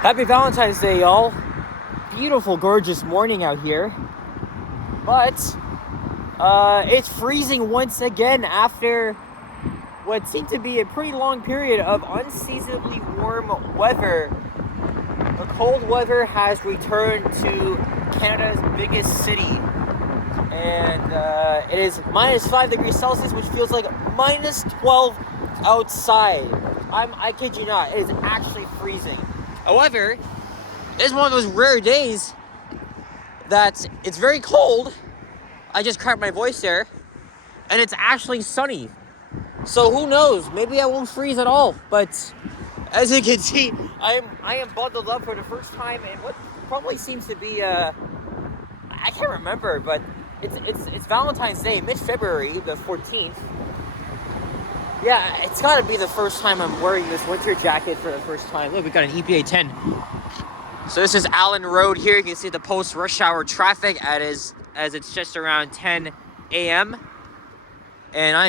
Happy Valentine's Day, y'all. Beautiful, gorgeous morning out here. But it's freezing once again after what seemed to be a pretty long period of unseasonably warm weather. The cold weather has returned to Canada's biggest city. And it is minus 5 degrees Celsius, which feels like minus 12 outside. I kid you not, it is actually freezing. However, it's one of those rare days that it's very cold. I just cracked my voice there. And it's actually sunny. So who knows? Maybe I won't freeze at all. But as you can see, I am bundled up for the first time in what probably seems to be I can't remember, but it's Valentine's Day, mid-February, the 14th. Yeah, it's got to be the first time I'm wearing this winter jacket for the first time. Look, we got an EPA 10. So this is Allen Road here. You can see the post-rush hour traffic as it's just around 10 a.m. And I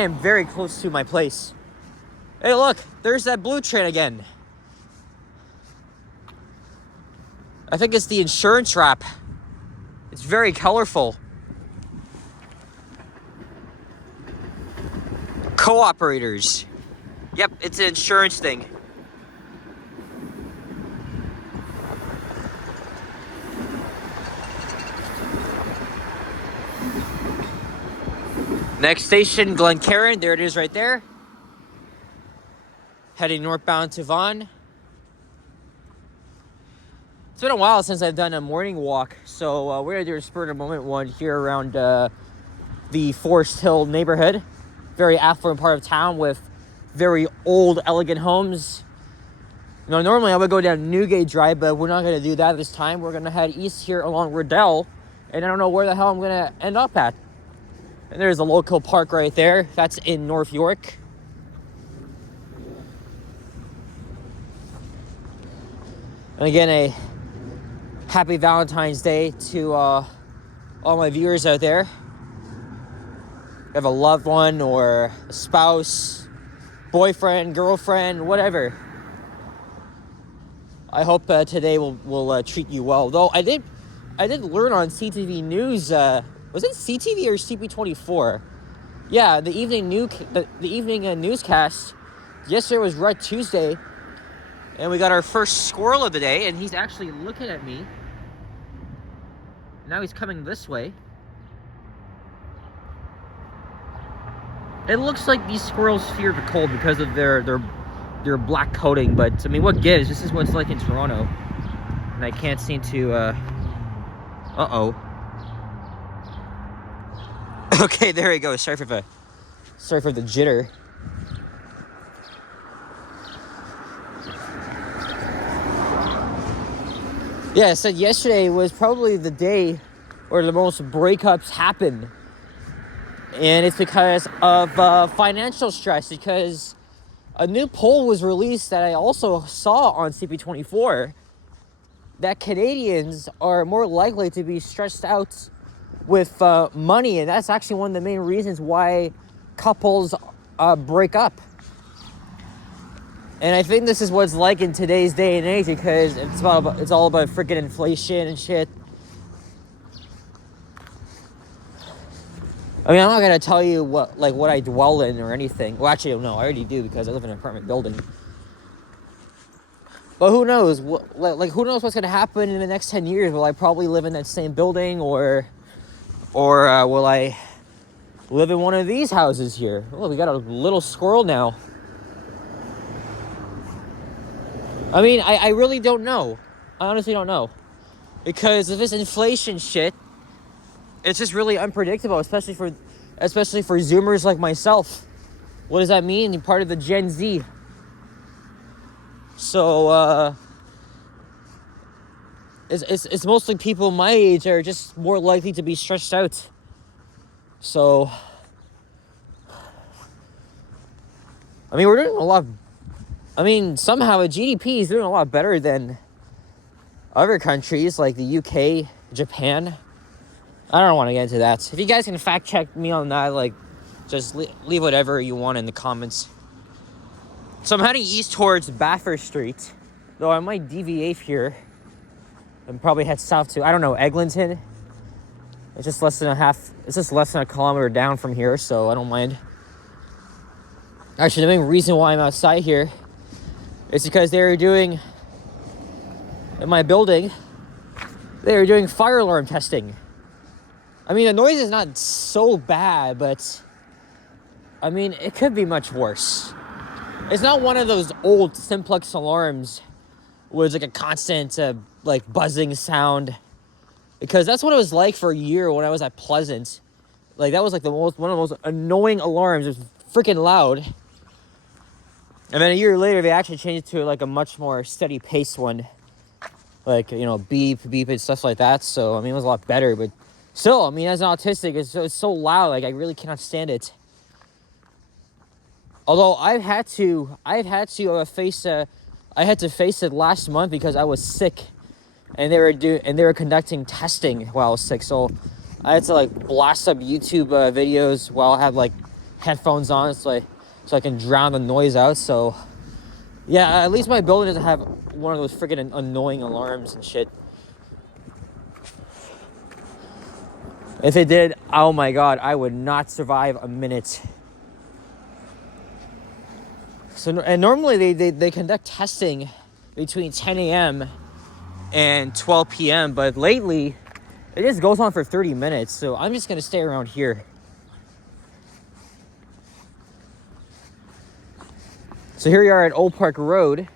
am very close to my place. Hey, look, there's that blue train again. I think it's the insurance wrap. It's very colorful. Co-operators. Yep, it's an insurance thing. Next station, Glencairn. There it is right there. Heading northbound to Vaughan. It's been a while since I've done a morning walk, so we're going to do a spur-of-the-moment one here around the Forest Hill neighborhood. Very affluent part of town with very old, elegant homes. You know, normally I would go down Newgate Drive, but we're not going to do that this time. We're going to head east here along Riddell, and I don't know where the hell I'm going to end up at. And there's a local park right there. That's in North York. And again, a happy Valentine's Day to all my viewers out there. You have a loved one or a spouse, boyfriend, girlfriend, whatever. I hope today will treat you well. Though I did learn on CTV News. Was it CTV or CP24? Yeah, the evening newscast. Yesterday was Red Tuesday, and we got our first squirrel of the day, and he's actually looking at me. Now he's coming this way. It looks like these squirrels fear the cold because of their black coating, but I mean, what gives? This is what it's like in Toronto, and I can't seem to. Okay, there we go. Sorry for the jitter. Yeah, I said yesterday was probably the day where the most breakups happen. And it's because of financial stress, because a new poll was released that I also saw on CP24 that Canadians are more likely to be stressed out with money, and that's actually one of the main reasons why couples break up. And I think this is what it's like in today's day and age, because it's all about freaking inflation and shit. I mean, I'm not gonna tell you what I dwell in or anything. Well, actually, no, I already do, because I live in an apartment building. But who knows? Who knows what's gonna happen in the next 10 years? Will I probably live in that same building, or will I live in one of these houses here? Oh, we got a little squirrel now. I mean, I really don't know. I honestly don't know, because of this inflation shit. It's just really unpredictable, especially for Zoomers like myself. What does that mean? You're part of the Gen Z. So it's mostly people my age are just more likely to be stressed out. So I mean, we're doing a lot. I mean, somehow a GDP is doing a lot better than other countries like the UK, Japan. I don't want to get into that. If you guys can fact check me on that, just leave whatever you want in the comments. So I'm heading east towards Bathurst Street, though I might deviate here and probably head south to, I don't know, Eglinton. It's just less than a kilometer down from here, so I don't mind. Actually, the main reason why I'm outside here is because they were doing, in my building, they were doing fire alarm testing. I mean, the noise is not so bad, but I mean, it could be much worse. It's not one of those old simplex alarms where it's like a constant like buzzing sound, because that's what it was like for a year when I was at Pleasant. Like, that was like one of the most annoying alarms. It was freaking loud. And then a year later, they actually changed it to like a much more steady pace one, like, you know, beep beep and stuff like that. So I mean, it was a lot better, but still, I mean, as an autistic, it's so loud. Like, I really cannot stand it. Although I had to face it last month because I was sick, and they were conducting testing while I was sick. So I had to like blast up YouTube videos while I had like headphones on, so I can drown the noise out. So yeah, at least my building doesn't have one of those freaking annoying alarms and shit. If it did, oh my god, I would not survive a minute. So, and normally they conduct testing between 10 a.m. and 12 p.m. But lately, it just goes on for 30 minutes. So I'm just going to stay around here. So here we are at Old Park Road.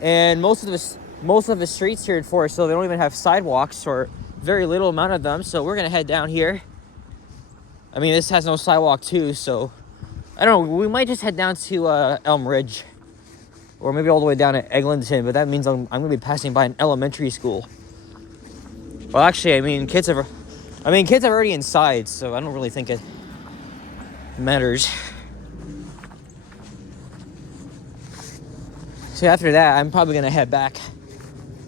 And most of the streets here in Forest Hill, they don't even have sidewalks, or very little amount of them. So we're going to head down here. I mean, this has no sidewalk too, so I don't know, we might just head down to Elm Ridge, or maybe all the way down to Eglinton, but that means I'm going to be passing by an elementary school. Well, actually, I mean, kids are already inside, so I don't really think it matters. So after that, I'm probably going to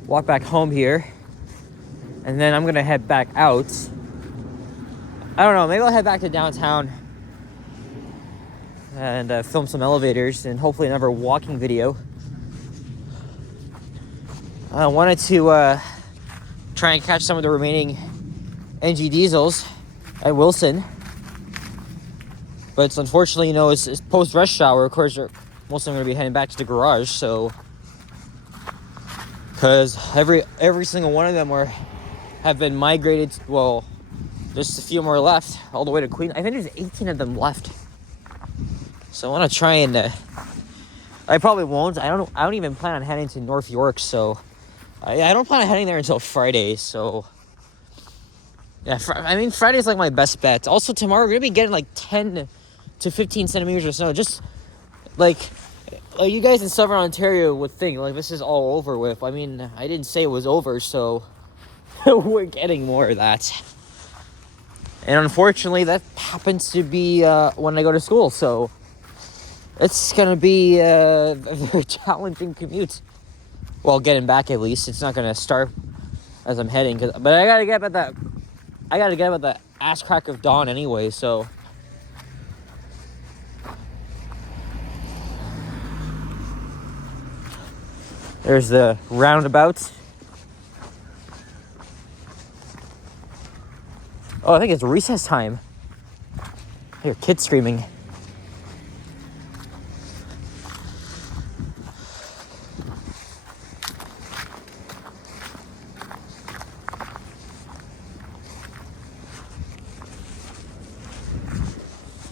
walk back home here, and then I'm going to head back out. I don't know, maybe I'll head back to downtown and film some elevators, and hopefully another walking video. I wanted to try and catch some of the remaining NG diesels at Wilson, but it's unfortunately, you know, it's post rush hour. Of course, most of them are going to be heading back to the garage, so because every single one of them have been migrated. Well, just a few more left, all the way to Queen. I think there's 18 of them left. So I want to try and I probably won't. I don't even plan on heading to North York, so I don't plan on heading there until Friday. So yeah, I mean, Friday's like my best bet. Also, tomorrow we're gonna be getting like 10 to 15 centimeters of snow. Just like you guys in Southern Ontario would think like this is all over with. I mean, I didn't say it was over, so we're getting more of that. And unfortunately, that happens to be when I go to school, so it's going to be a very challenging commute. Well, getting back at least. It's not going to start as I'm heading. But I got to get about the ass crack of dawn anyway, so. There's the roundabout. Oh, I think it's recess time. I hear kids screaming.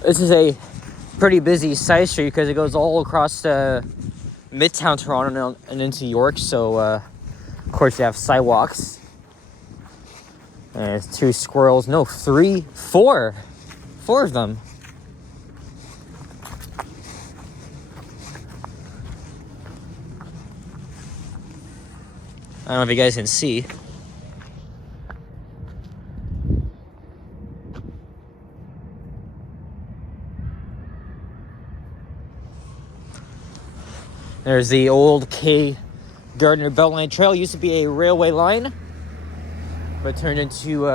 This is a pretty busy side street because it goes all across Midtown Toronto and into York. So, of course, you have sidewalks. And there's 2 squirrels. No, 3, 4. 4 of them. I don't know if you guys can see. There's the old K. Gardner Beltline Trail. Used to be a railway line, but turned into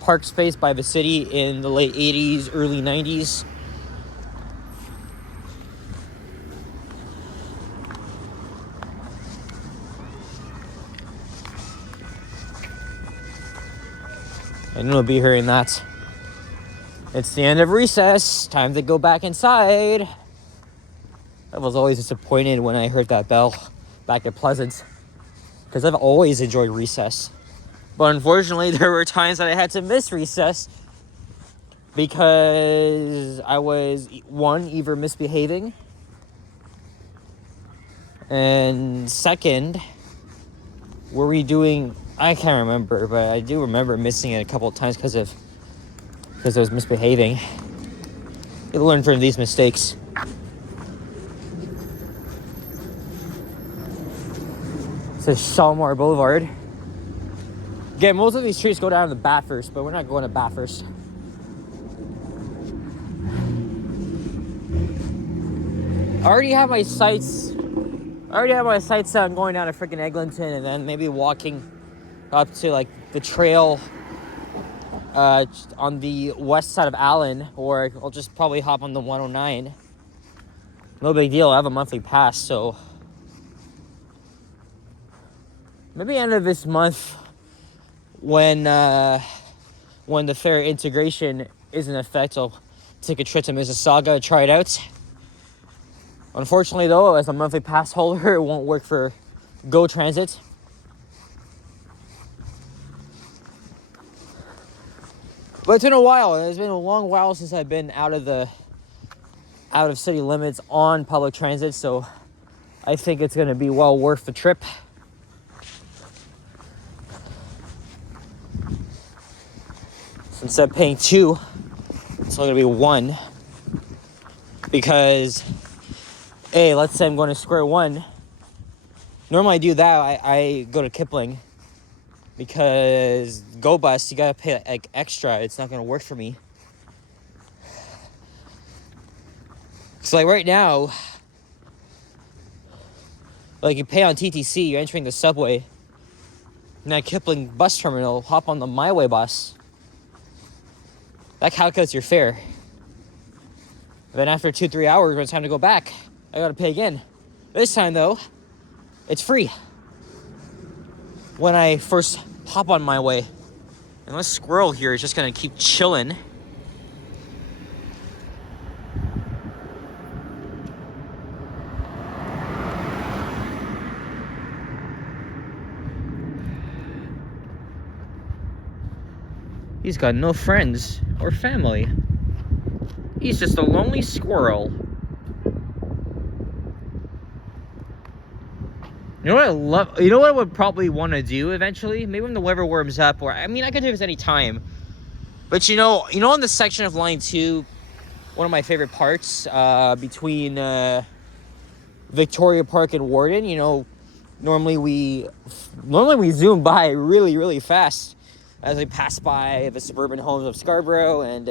park space by the city in the late 80s, early 90s. And you'll be hearing that. It's the end of recess. Time to go back inside. I was always disappointed when I heard that bell back at Pleasant, because I've always enjoyed recess. But unfortunately, there were times that I had to miss recess because I was, one, either misbehaving, and second, were we doing, I can't remember, but I do remember missing it a couple of times because I was misbehaving. You learn from these mistakes. This is Shalimar Boulevard. Again, most of these streets go down to Bathurst, but we're not going to Bathurst. I already have my sights set on going down to freaking Eglinton and then maybe walking up to like the trail on the west side of Allen, or I'll just probably hop on the 109. No big deal. I have a monthly pass, so maybe end of this month, when the fare integration is in effect, I'll take a trip to Mississauga, try it out. Unfortunately, though, as a monthly pass holder, it won't work for Go Transit. But it's been a while. It's been a long while since I've been out of city limits on public transit, so I think it's going to be well worth the trip. So instead of paying 2, it's only going to be 1. Because, hey, let's say I'm going to Square One. Normally I do that. I go to Kipling. Because Go Bus, you gotta pay like extra. It's not gonna work for me. So like right now, like you pay on TTC, you're entering the subway. And at Kipling bus terminal, hop on the My Way bus. That calculates your fare. Then after 2-3 hours, when it's time to go back, I gotta pay again. This time though, it's free. When I first hop on My Way. And this squirrel here is just gonna keep chilling. He's got no friends or family. He's just a lonely squirrel. You know what I love? You know what I would probably want to do eventually? Maybe when the weather warms up, or I mean, I could do this any time. But you know, on the section of Line 2, one of my favorite parts between Victoria Park and Warden. You know, normally we zoom by really, really fast as we pass by the suburban homes of Scarborough, and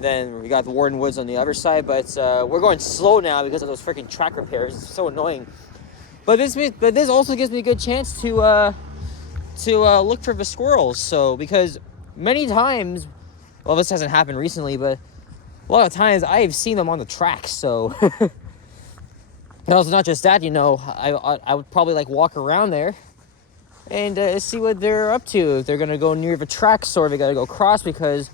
then we got the Warden Woods on the other side. But we're going slow now because of those freaking track repairs. It's so annoying. But this also gives me a good chance to look for the squirrels. So because many times, well, this hasn't happened recently, but a lot of times I've seen them on the tracks. So and also not just that, you know, I would probably like walk around there and see what they're up to. If they're gonna go near the tracks or if they gotta go across, because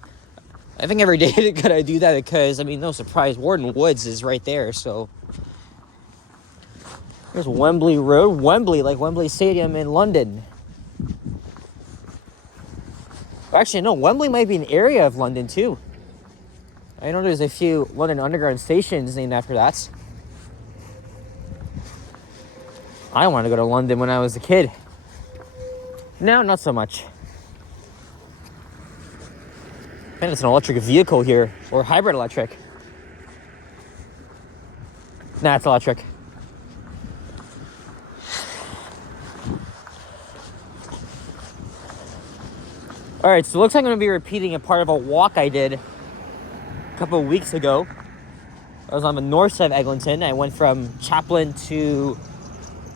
I think every day they gotta do that, because I mean, no surprise, Warden Woods is right there. So there's Wembley Road. Wembley, like Wembley Stadium in London. Actually, no, Wembley might be an area of London too. I know there's a few London Underground stations named after that. I wanted to go to London when I was a kid. Now, not so much. Man, it's an electric vehicle here, or hybrid electric. Nah, it's electric. Alright, so it looks like I'm going to be repeating a part of a walk I did a couple of weeks ago. I was on the north side of Eglinton. I went from Chaplin to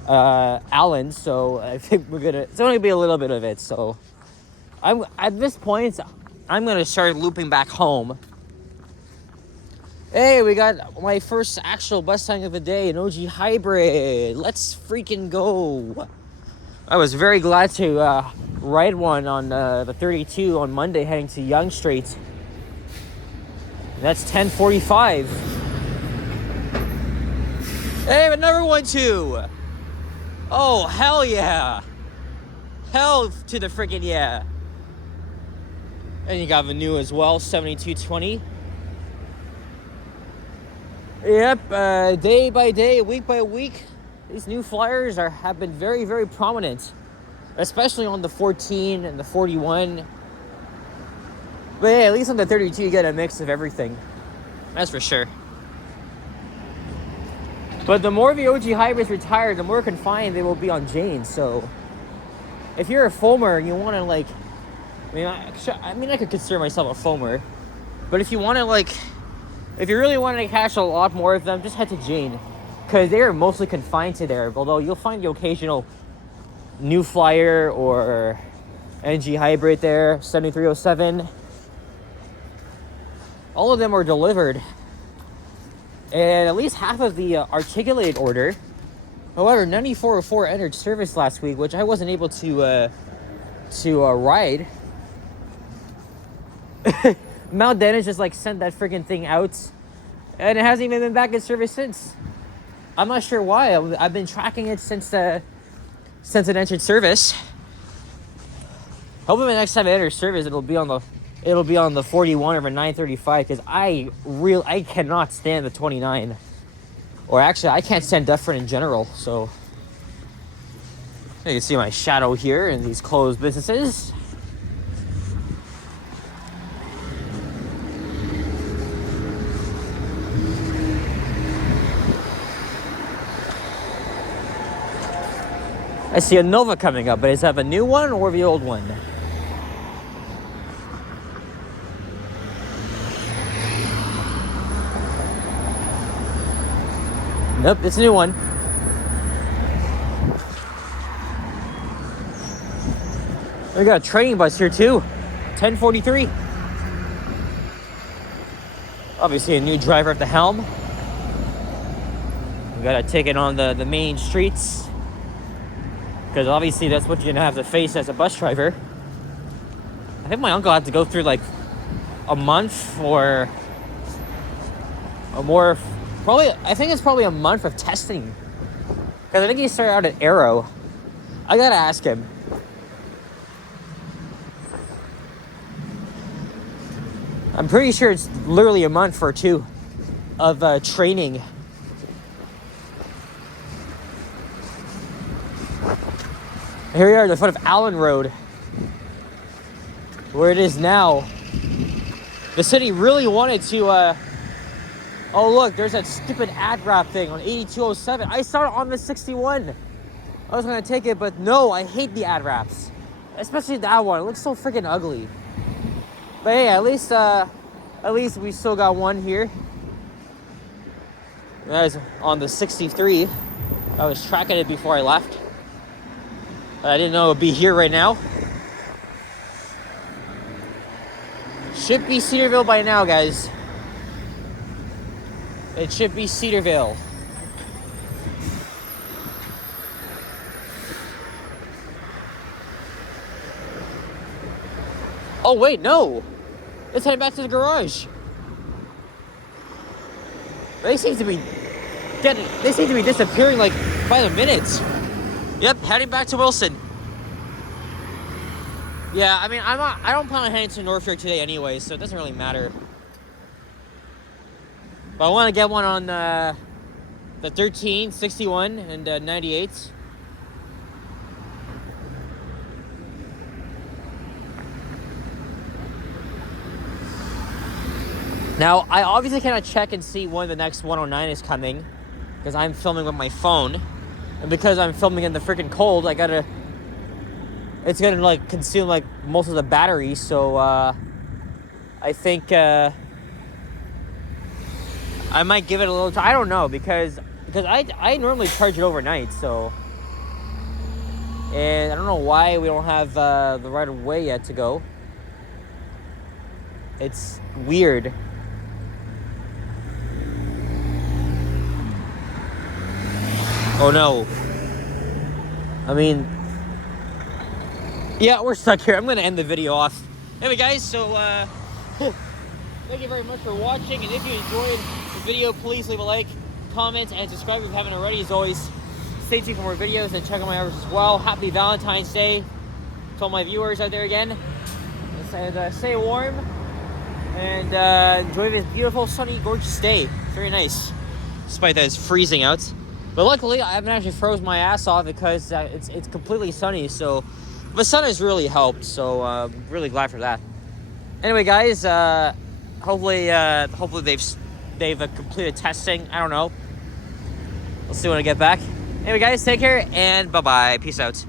Allen, so I think it's only going to be a little bit of it. So at this point, I'm going to start looping back home. Hey, we got my first actual bus time of the day, an OG hybrid. Let's freaking go. I was very glad to ride one on the 32 on Monday heading to Yonge Street. That's 10:45. Hey, another one too. Oh, hell yeah. Hell to the freaking yeah. And you got the new as well, 7220. Yep, day by day, week by week, these new flyers have been very, very prominent. Especially on the 14 and the 41. But yeah, at least on the 32 you get a mix of everything. That's for sure. But the more the OG hybrids retire, the more confined they will be on Jane. So if you're a foamer and you want to like, I could consider myself a foamer. But if you want to like, if you really want to catch a lot more of them, just head to Jane. Because they are mostly confined to there. Although you'll find the occasional new flyer or NG hybrid there, 7307. All of them are delivered. And at least half of the articulated order. However, 9404 entered service last week, which I wasn't able to ride. Mount Dennis just like sent that freaking thing out, and it hasn't even been back in service since. I'm not sure why. I've been tracking it since it entered service. Hopefully the next time it enters service, it'll be on the 41 or the 935, because I cannot stand the 29. Or actually, I can't stand Dufferin in general. So you can see my shadow here in these closed businesses. I see a Nova coming up, but is that the new one or the old one? Nope, it's a new one. We got a training bus here too. 1043. Obviously a new driver at the helm. We got a ticket on the main streets. Because obviously that's what you're gonna have to face as a bus driver. I think my uncle had to go through like a month or more. I think it's probably a month of testing. Because I think he started out at Aero. I gotta ask him. I'm pretty sure it's literally a month or two of training. Here we are at the foot of Allen Road, where it is now. The city really wanted to, oh look, there's that stupid ad wrap thing on 8207. I saw it on the 61. I was gonna take it, but no, I hate the ad wraps. Especially that one, it looks so freaking ugly. But hey, at least we still got one here. That is on the 63. I was tracking it before I left. I didn't know it would be here right now. Should be Cedarville by now, guys. It should be Cedarville. Oh wait, no. Let's head back to the garage. They seem to be disappearing like by the minute. Yep, heading back to Wilson. Yeah, I mean, I don't plan on heading to Norfolk today anyway, so it doesn't really matter. But I want to get one on the 13, 61, and 98. Now, I obviously cannot check and see when the next 109 is coming, because I'm filming with my phone. And because I'm filming in the freaking cold, it's gonna like consume like most of the battery. So I think I might give it a little try. I don't know, because I normally charge it overnight. So, and I don't know why we don't have the right of way yet to go. It's weird. Oh no. I mean, Yeah, we're stuck here. I'm going to end the video off. Anyway, guys, so thank you very much for watching. And if you enjoyed the video, please leave a like, comment, and subscribe if you haven't already. As always, stay tuned for more videos and check out my hours as well. Happy Valentine's Day to all my viewers out there again. And stay warm and enjoy this beautiful, sunny, gorgeous day. Very nice, despite that it's freezing out. But luckily, I haven't actually froze my ass off because it's completely sunny. So the sun has really helped. So I'm really glad for that. Anyway, guys, hopefully they've completed testing. I don't know. We'll see when I get back. Anyway, guys, take care and bye bye. Peace out.